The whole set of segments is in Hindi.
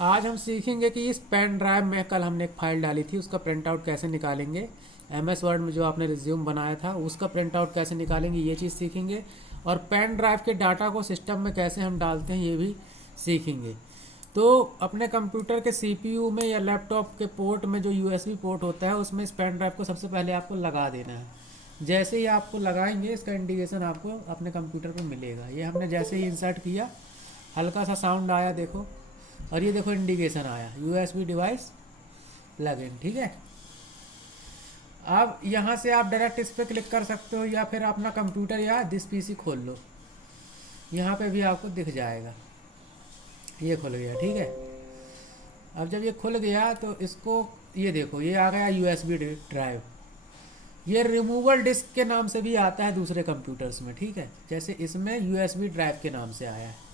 आज हम सीखेंगे कि इस पेन ड्राइव में कल हमने एक फ़ाइल डाली थी उसका प्रिंट आउट कैसे निकालेंगे। एमएस वर्ड में जो आपने रिज्यूम बनाया था उसका प्रिंट आउट कैसे निकालेंगे ये चीज़ सीखेंगे। और पेन ड्राइव के डाटा को सिस्टम में कैसे हम डालते हैं ये भी सीखेंगे। तो अपने कंप्यूटर के सीपीयू में या लैपटॉप के पोर्ट में जो यूएसबी पोर्ट होता है उसमें इस पेन ड्राइव को सबसे पहले आपको लगा देना है। जैसे ही आपको लगाएंगे इसका इंडिकेशन आपको अपने कंप्यूटर पर मिलेगा। ये हमने जैसे ही इंसर्ट किया हल्का सा साउंड आया देखो, और ये देखो इंडिकेशन आया यूएसबी डिवाइस प्लग इन। ठीक है, अब यहाँ से आप डायरेक्ट इस पर क्लिक कर सकते हो या फिर अपना कंप्यूटर या दिस पीसी खोल लो, यहाँ पे भी आपको दिख जाएगा। ये खुल गया। ठीक है, अब जब ये खुल गया तो इसको ये देखो ये आ गया यूएसबी ड्राइव। ये रिमूवल डिस्क के नाम से भी आता है दूसरे कंप्यूटर्स में। ठीक है, जैसे इसमें यूएसबी ड्राइव के नाम से आया है।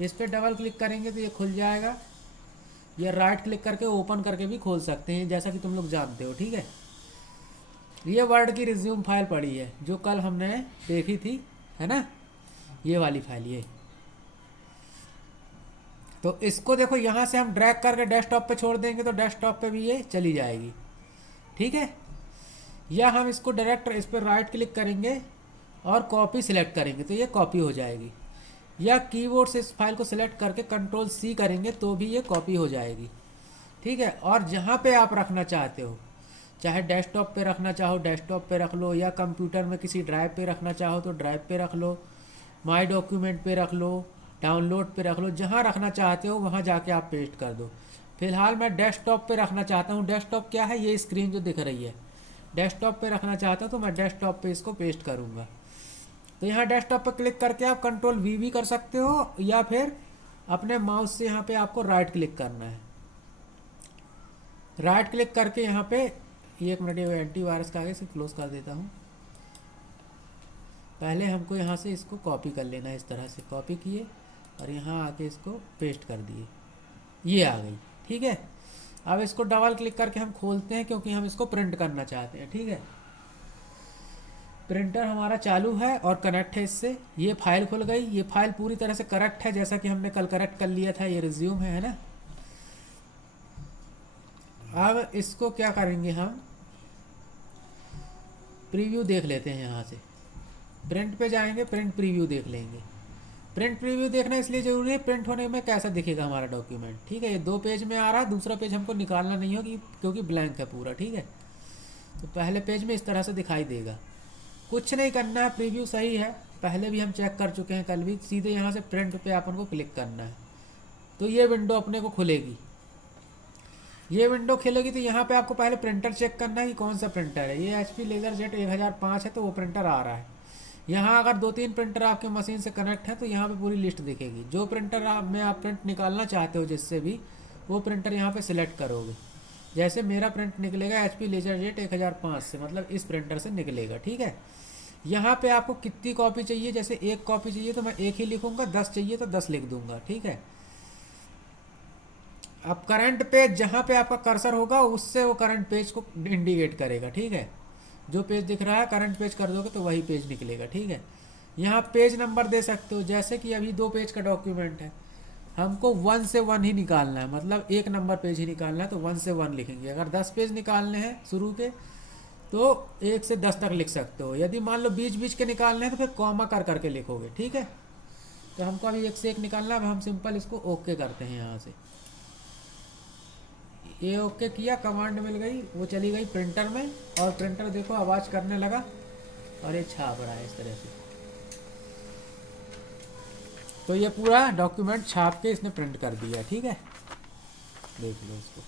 इस पर डबल क्लिक करेंगे तो ये खुल जाएगा, या राइट क्लिक करके ओपन करके भी खोल सकते हैं जैसा कि तुम लोग जानते हो। ठीक है, ये वर्ड की रिज्यूम फाइल पड़ी है जो कल हमने देखी थी, है ना, ये वाली फाइल। ये तो इसको देखो यहाँ से हम ड्रैग करके डेस्कटॉप पे छोड़ देंगे तो डेस्कटॉप पे भी ये चली जाएगी। ठीक है, या हम इसको डायरेक्ट इस पर राइट क्लिक करेंगे और कॉपी सिलेक्ट करेंगे तो ये कॉपी हो जाएगी, या कीबोर्ड से इस फाइल को सिलेक्ट करके कंट्रोल सी करेंगे तो भी ये कॉपी हो जाएगी। ठीक है, और जहाँ पे आप रखना चाहते हो, चाहे डेस्कटॉप पे रखना चाहो डेस्कटॉप पे रख लो, या कंप्यूटर में किसी ड्राइव पे रखना चाहो तो ड्राइव पे रख लो, माई डॉक्यूमेंट पे रख लो, डाउनलोड पे रख लो, जहाँ रखना चाहते हो वहाँ जाके आप पेस्ट कर दो। फिलहाल मैं डेस्कटॉप पे रखना चाहता हूँ। डेस्कटॉप क्या है, ये स्क्रीन जो दिख रही है, डेस्कटॉप पे रखना चाहता हूँ तो मैं डेस्कटॉप पे इसको पेस्ट करूँगा। तो यहाँ डेस्कटॉप पर क्लिक करके आप कंट्रोल वी भी कर सकते हो, या फिर अपने माउस से यहाँ पे आपको राइट क्लिक करना है। राइट क्लिक करके यहाँ पे एक मिनट, ये एंटीवायरस का आगे से क्लोज कर देता हूँ। पहले हमको यहाँ से इसको कॉपी कर लेना है, इस तरह से कॉपी किए और यहाँ आके इसको पेस्ट कर दिए, ये आ गई। ठीक है, अब इसको डबल क्लिक करके हम खोलते हैं क्योंकि हम इसको प्रिंट करना चाहते हैं। ठीक है, प्रिंटर हमारा चालू है और कनेक्ट है इससे। ये फाइल खुल गई, ये फाइल पूरी तरह से करेक्ट है जैसा कि हमने कल करेक्ट कर लिया था। ये रिज्यूम है ना। अब इसको क्या करेंगे, हम प्रीव्यू देख लेते हैं। यहाँ से प्रिंट पे जाएंगे, प्रिंट प्रीव्यू देख लेंगे। प्रिंट प्रीव्यू देखना इसलिए ज़रूरी है, प्रिंट होने में कैसा दिखेगा हमारा डॉक्यूमेंट। ठीक है, ये 2 पेज में आ रहा है, दूसरा पेज हमको निकालना नहीं होगी क्योंकि ब्लैंक है पूरा। ठीक है, तो पहले पेज में इस तरह से दिखाई देगा। कुछ नहीं करना है, प्रीव्यू सही है, पहले भी हम चेक कर चुके हैं कल भी। सीधे यहाँ से प्रिंट पे अपन को क्लिक करना है तो ये विंडो अपने को खुलेगी। ये विंडो खुलेगी तो यहाँ पे आपको पहले प्रिंटर चेक करना है कि कौन सा प्रिंटर है। ये HP LaserJet 1005 है तो वो प्रिंटर आ रहा है। यहाँ अगर 2-3 प्रिंटर आपके मशीन से कनेक्ट है तो यहाँ पे पूरी लिस्ट दिखेगी। जो प्रिंटर में आप प्रिंट निकालना चाहते हो जिससे भी, वो प्रिंटर यहाँ पे सिलेक्ट करोगे। जैसे मेरा प्रिंट निकलेगा HP LaserJet 1005 से, मतलब इस प्रिंटर से निकलेगा। ठीक है, यहाँ पे आपको कितनी कॉपी चाहिए, जैसे 1 कॉपी चाहिए तो मैं 1 ही लिखूंगा, 10 चाहिए तो 10 लिख दूंगा। ठीक है, अब करंट पेज जहाँ पे आपका कर्सर होगा उससे वो करंट पेज को इंडिकेट करेगा। ठीक है, जो पेज दिख रहा है करंट पेज कर दोगे तो वही पेज निकलेगा। ठीक है, यहाँ पेज नंबर दे सकते हो, जैसे कि अभी 2 पेज का डॉक्यूमेंट है, हमको 1 से 1 ही निकालना है, मतलब 1 नंबर पेज ही निकालना है तो 1 से 1 लिखेंगे। अगर 10 पेज निकालने हैं शुरू के तो 1 से 10 तक लिख सकते हो। यदि मान लो बीच बीच के निकालने हैं तो फिर कॉमा कर करके लिखोगे। ठीक है, तो हमको अभी 1 से 1 निकालना है, हम सिंपल इसको ओके करते हैं। यहाँ से ये ओके किया, कमांड मिल गई, वो चली गई प्रिंटर में, और प्रिंटर देखो आवाज़ करने लगा और ये छाप रहा है इस तरह से। तो ये पूरा डॉक्यूमेंट छाप के इसने प्रिंट कर दिया। ठीक है, देख लो इसको।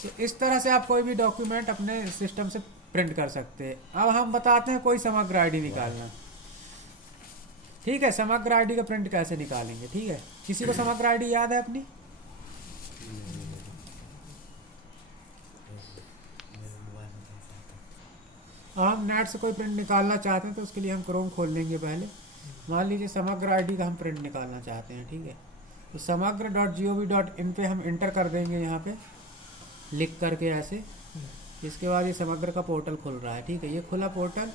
तो इस तरह से आप कोई भी डॉक्यूमेंट अपने सिस्टम से प्रिंट कर सकते हैं। अब हम बताते हैं कोई समग्र आईडी निकालना। ठीक है, समग्र आईडी का प्रिंट कैसे निकालेंगे। ठीक है, किसी को समग्र आईडी याद है अपनी? हम नेट से कोई प्रिंट निकालना चाहते हैं तो उसके लिए हम क्रोम खोल लेंगे पहले। मान लीजिए समग्र आईडी का हम प्रिंट निकालना चाहते हैं। ठीक है, तो समग्र.gov.in पे हम इंटर कर देंगे, यहाँ पे लिख करके ऐसे। इसके बाद ये समग्र का पोर्टल खुल रहा है। ठीक है, ये खुला पोर्टल,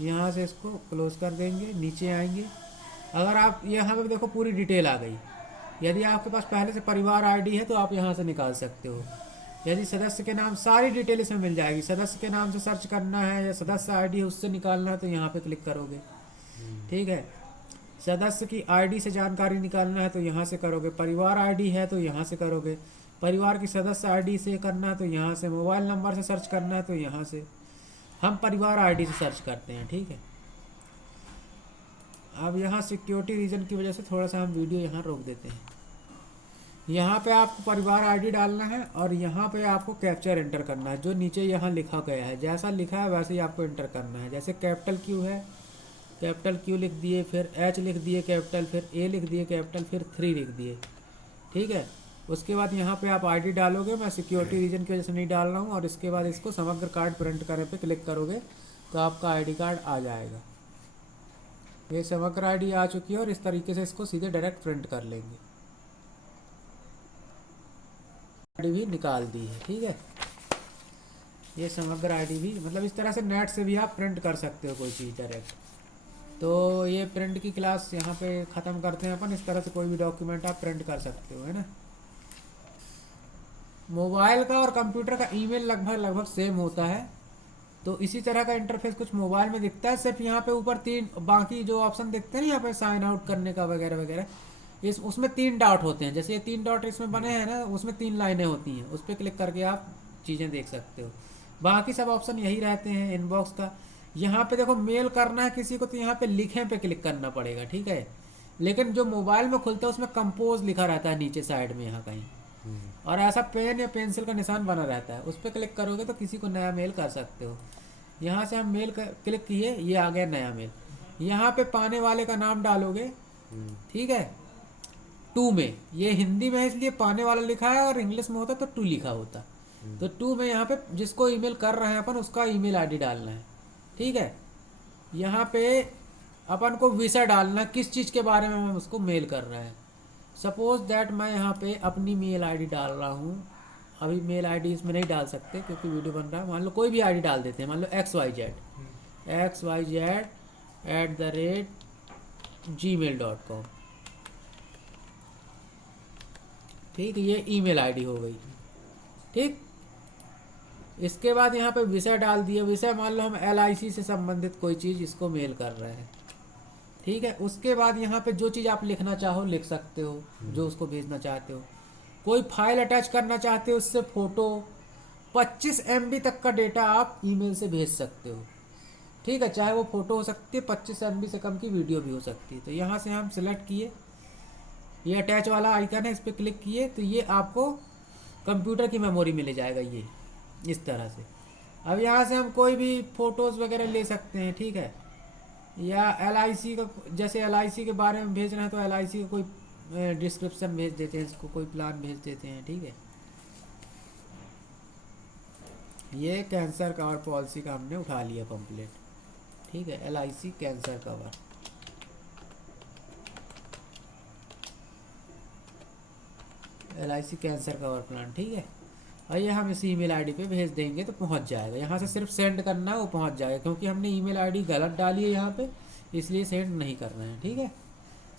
यहाँ से इसको क्लोज कर देंगे, नीचे आएंगे। अगर आप यहाँ पे देखो पूरी डिटेल आ गई, यदि आपके पास पहले से परिवार आईडी है तो आप यहाँ से निकाल सकते हो। यदि सदस्य के नाम, सारी डिटेल इसमें मिल जाएगी। सदस्य के नाम से सर्च करना है या सदस्य आईडी है उससे निकालना है तो यहाँ पे क्लिक करोगे, ठीक है। सदस्य की आईडी से जानकारी निकालना है तो यहाँ से करोगे। परिवार आईडी है तो यहाँ से करोगे। परिवार की सदस्य आईडी से करना है तो यहाँ से। मोबाइल नंबर से सर्च करना है तो यहाँ से। हम परिवार आईडी से सर्च करते हैं, ठीक है। अब यहाँ सिक्योरिटी रीजन की वजह से थोड़ा सा हम वीडियो यहाँ रोक देते हैं। यहाँ पे आपको परिवार आईडी डालना है और यहाँ पे आपको कैप्चर एंटर करना है जो नीचे यहाँ लिखा गया है। जैसा लिखा है वैसे ही आपको एंटर करना है। जैसे कैपिटल क्यू है, कैपिटल क्यू लिख दिए, फिर एच लिख दिए कैपिटल, फिर ए लिख दिए कैपिटल, फिर 3 लिख दिए, ठीक है। उसके बाद यहाँ पे आप आईडी डालोगे। मैं सिक्योरिटी रीजन की वजह से नहीं डाल रहा हूँ। और इसके बाद इसको समग्र कार्ड प्रिंट करने पे क्लिक करोगे तो आपका आईडी कार्ड आ जाएगा। ये समग्र आईडी आ चुकी है और इस तरीके से इसको सीधे डायरेक्ट प्रिंट कर लेंगे। आईडी भी निकाल दी है, ठीक है। ये समग्र आईडी भी, मतलब इस तरह से नेट से भी आप प्रिंट कर सकते हो कोई चीज़ डायरेक्ट। तो ये प्रिंट की क्लास यहाँ पे ख़त्म करते हैं अपन। इस तरह से कोई भी डॉक्यूमेंट आप प्रिंट कर सकते हो, है ना। मोबाइल का और कंप्यूटर का ईमेल लगभग सेम होता है। तो इसी तरह का इंटरफेस कुछ मोबाइल में दिखता है। सिर्फ यहाँ पे ऊपर 3 बाकी जो ऑप्शन दिखते हैं ना, यहाँ पे साइन आउट करने का वगैरह वगैरह, उसमें 3 डॉट होते हैं। जैसे ये 3 डॉट इसमें बने हैं ना, उसमें 3 लाइनें होती हैं। उस पर क्लिक करके आप चीज़ें देख सकते हो। बाकी सब ऑप्शन यही रहते हैं। इनबॉक्स का यहाँ पे देखो, मेल करना है किसी को तो यहाँ पे लिखें पे क्लिक करना पड़ेगा, ठीक है। लेकिन जो मोबाइल में खुलता है उसमें कंपोज लिखा रहता है नीचे साइड में यहाँ कहीं, और ऐसा पेन या पेंसिल का निशान बना रहता है। उस पर क्लिक करोगे तो किसी को नया मेल कर सकते हो। यहाँ से हम मेल क्लिक किए, ये आ गया नया मेल। यहाँ पे पाने वाले का नाम डालोगे, ठीक है। 2 में, ये हिंदी में है इसलिए पाने वाला लिखा है, और इंग्लिश में होता तो 2 लिखा होता। तो 2 में यहाँ पे जिसको ईमेल कर रहे हैं अपन उसका ईमेल आईडी डालना है, ठीक है। यहाँ पे अपन को विषय डालना, किस चीज़ के बारे में हम उसको मेल कर रहे हैं। सपोज दैट मैं यहाँ पे अपनी मेल आईडी डाल रहा हूँ। अभी मेल आईडी इसमें नहीं डाल सकते क्योंकि वीडियो बन रहा है। मान लो कोई भी आईडी डाल देते हैं, मान लो xyz@gmail.com, ठीक। ये ईमेल आईडी हो गई, ठीक। इसके बाद यहाँ पे विषय डाल दिया। विषय मान लो हम LIC से संबंधित कोई चीज़ इसको मेल कर रहे हैं, ठीक है। उसके बाद यहाँ पे जो चीज़ आप लिखना चाहो लिख सकते हो, जो उसको भेजना चाहते हो। कोई फाइल अटैच करना चाहते हो, उससे फ़ोटो 25 MB तक का डेटा आप ईमेल से भेज सकते हो, ठीक है। चाहे वो फ़ोटो हो सकती है, 25 MB से कम की वीडियो भी हो सकती है। तो यहाँ से हम सिलेक्ट किए, ये अटैच वाला आइकन है, इस पर क्लिक किए तो ये आपको कंप्यूटर की मेमोरी में ले जाएगा, ये इस तरह से। अब यहाँ से हम कोई भी फ़ोटोज़ वगैरह ले सकते हैं, ठीक है। या LIC का, जैसे LIC के बारे में भेज रहे हैं तो LIC का कोई डिस्क्रिप्शन भेज देते हैं, इसको कोई प्लान भेज देते हैं, ठीक है। ये कैंसर कवर पॉलिसी का हमने उठा लिया पंपलेट, ठीक है। LIC cancer cover, LIC cancer cover plan, ठीक है। और ये हम इस ईमेल आईडी पे भेज देंगे तो पहुंच जाएगा। यहाँ से सिर्फ सेंड करना है, वो पहुंच जाएगा। क्योंकि हमने ईमेल आईडी गलत डाली है यहाँ पे, इसलिए सेंड नहीं कर रहे हैं, ठीक है।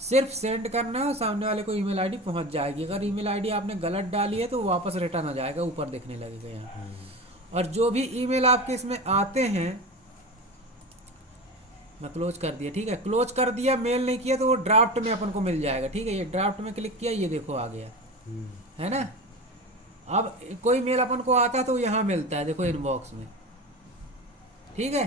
सिर्फ सेंड करना है और सामने वाले को ईमेल आईडी पहुंच जाएगी। अगर ईमेल आईडी आपने गलत डाली है तो वापस रिटर्न आ जाएगा, ऊपर दिखने लगेगा यहाँ। और जो भी ईमेल आपके इसमें आते हैं, मैं क्लोज कर दिया, ठीक है। क्लोज कर दिया, मेल नहीं किया तो वो ड्राफ्ट में अपन को मिल जाएगा, ठीक है। ये ड्राफ्ट में क्लिक किया, ये देखो आ गया, है ना। अब कोई मेल अपन को आता है तो यहाँ मिलता है, देखो इनबॉक्स में, ठीक है।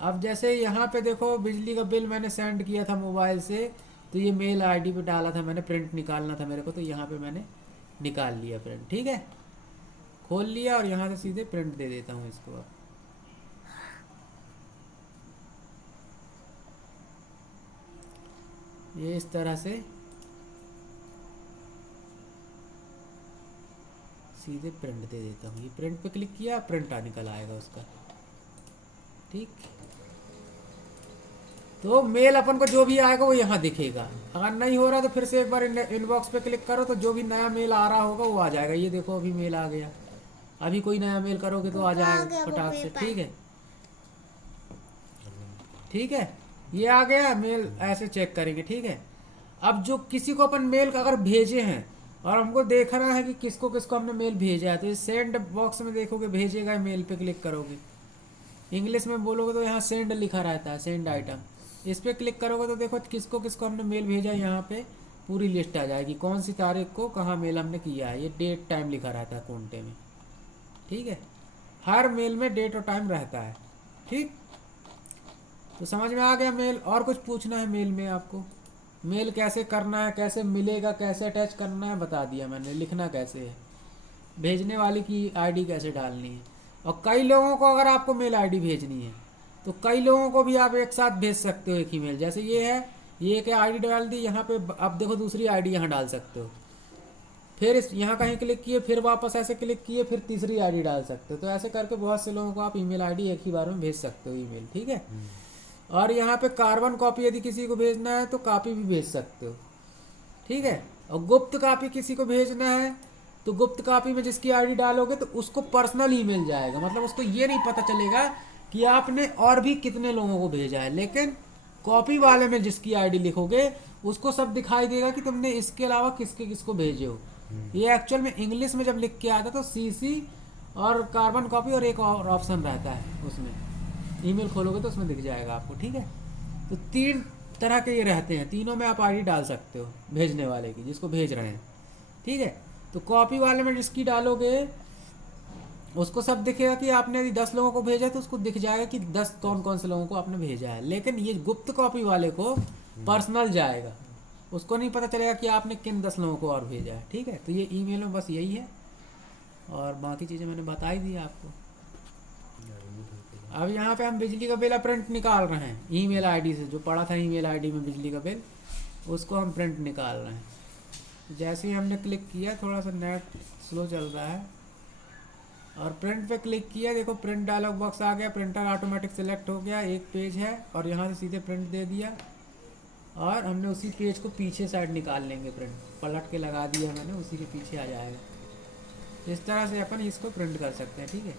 अब जैसे यहाँ पे देखो बिजली का बिल मैंने सेंड किया था मोबाइल से, तो ये मेल आईडी पे डाला था मैंने, प्रिंट निकालना था मेरे को, तो यहाँ पे मैंने निकाल लिया प्रिंट, ठीक है। खोल लिया और यहाँ से सीधे प्रिंट दे देता हूँ इसको। अब ये इस तरह से सीधे प्रिंट दे देता हूँ। ये प्रिंट पे क्लिक किया, प्रिंट निकल आएगा उसका, ठीक। तो मेल अपन को जो भी आएगा वो यहाँ दिखेगा। अगर नहीं हो रहा तो फिर से एक बार इनबॉक्स पे क्लिक करो तो जो भी नया मेल आ रहा होगा वो आ जाएगा। ये देखो अभी मेल आ गया, अभी कोई नया मेल करोगे तो आ जाएगा फटाक से, ठीक है, ठीक है। ये आ गया मेल, ऐसे चेक करेंगे, ठीक है। अब जो किसी को अपन मेल अगर भेजे हैं और हमको देखना है कि किसको किसको हमने मेल भेजा है, तो इस सेंड बॉक्स में देखोगे भेजे गए मेल पे क्लिक करोगे। इंग्लिश में बोलोगे तो यहाँ सेंड लिखा रहता है, सेंड आइटम। इस पर क्लिक करोगे तो देखो किसको किसको हमने मेल भेजा है, यहाँ पे पूरी लिस्ट आ जाएगी कौन सी तारीख को कहाँ मेल हमने किया है। ये डेट टाइम लिखा रहता है कोंटे में, ठीक है। हर मेल में डेट और टाइम रहता है, ठीक। तो समझ में आ गया मेल। और कुछ पूछना है मेल में आपको? मेल कैसे करना है, कैसे मिलेगा, कैसे अटैच करना है बता दिया मैंने। लिखना कैसे है, भेजने वाले की आईडी कैसे डालनी है। और कई लोगों को अगर आपको मेल आईडी भेजनी है तो कई लोगों को भी आप एक साथ भेज सकते हो एक ही मेल। जैसे ये है, ये एक आईडी डाल दी, यहाँ पे अब देखो दूसरी आईडी यहाँ डाल सकते हो। फिर इस यहाँ कहीं क्लिक किए, फिर वापस ऐसे क्लिक किए, फिर तीसरी आईडी डाल सकते हो। तो ऐसे करके बहुत से लोगों को आप ईमेल आईडी एक ही बार में भेज सकते हो, ईमेल, ठीक है। और यहाँ पे कार्बन कॉपी यदि किसी को भेजना है तो कॉपी भी भेज सकते हो, ठीक है। और गुप्त कॉपी किसी को भेजना है तो गुप्त कॉपी में जिसकी आईडी डालोगे तो उसको पर्सनल ईमेल जाएगा, मतलब उसको ये नहीं पता चलेगा कि आपने और भी कितने लोगों को भेजा है। लेकिन कॉपी वाले में जिसकी आईडी लिखोगे उसको सब दिखाई देगा कि तुमने इसके अलावा किसके किसको भेजे हो। ये एक्चुअल में इंग्लिश में जब लिख के आता तो सीसी और कार्बन कॉपी और एक और ऑप्शन रहता है उसमें, ईमेल खोलोगे तो उसमें दिख जाएगा आपको, ठीक है। तो 3 तरह के ये रहते हैं, तीनों में आप आईडी डाल सकते हो भेजने वाले की, जिसको भेज रहे हैं, ठीक है। तो कॉपी वाले में जिसकी डालोगे उसको सब दिखेगा कि आपने यदि 10 लोगों को भेजा तो उसको दिख जाएगा कि 10 कौन कौन से लोगों को आपने भेजा है। लेकिन ये गुप्त कॉपी वाले को पर्सनल जाएगा, उसको नहीं पता चलेगा कि आपने किन 10 लोगों को और भेजा है, ठीक है। तो ये ईमेल में बस यही है और बाकी चीज़ें मैंने बता ही दी आपको। अब यहाँ पे हम बिजली का बिल प्रिंट निकाल रहे हैं ईमेल आईडी से, जो पड़ा था ईमेल आईडी में बिजली का बिल, उसको हम प्रिंट निकाल रहे हैं। जैसे ही हमने क्लिक किया, थोड़ा सा नेट स्लो चल रहा है, और प्रिंट पे क्लिक किया, देखो प्रिंट डायलॉग बॉक्स आ गया, प्रिंटर ऑटोमेटिक सिलेक्ट हो गया, एक पेज है और यहाँ से सीधे प्रिंट दे दिया। और हमने उसी पेज को पीछे साइड निकाल लेंगे, प्रिंट पलट के लगा दिया मैंने, उसी के पीछे आ जाएगा। इस तरह से अपन इसको प्रिंट कर सकते हैं, ठीक है।